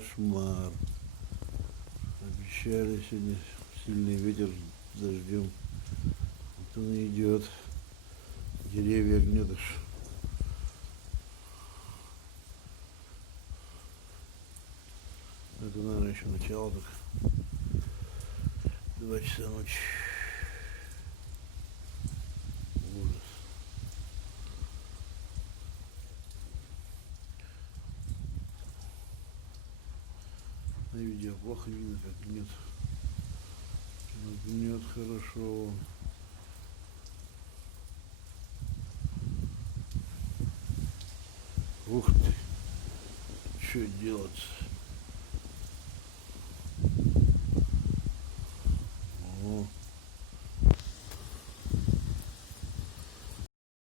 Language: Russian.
кошмар. Обещали сегодня сильный ветер с дождем. Вот он идет. Деревья гнет аж. Это, наверное, еще начало так. 2 часа ночи. Ужас. На видео плохо видно, как гнет. Гнет хорошо. Ух ты. Что делать?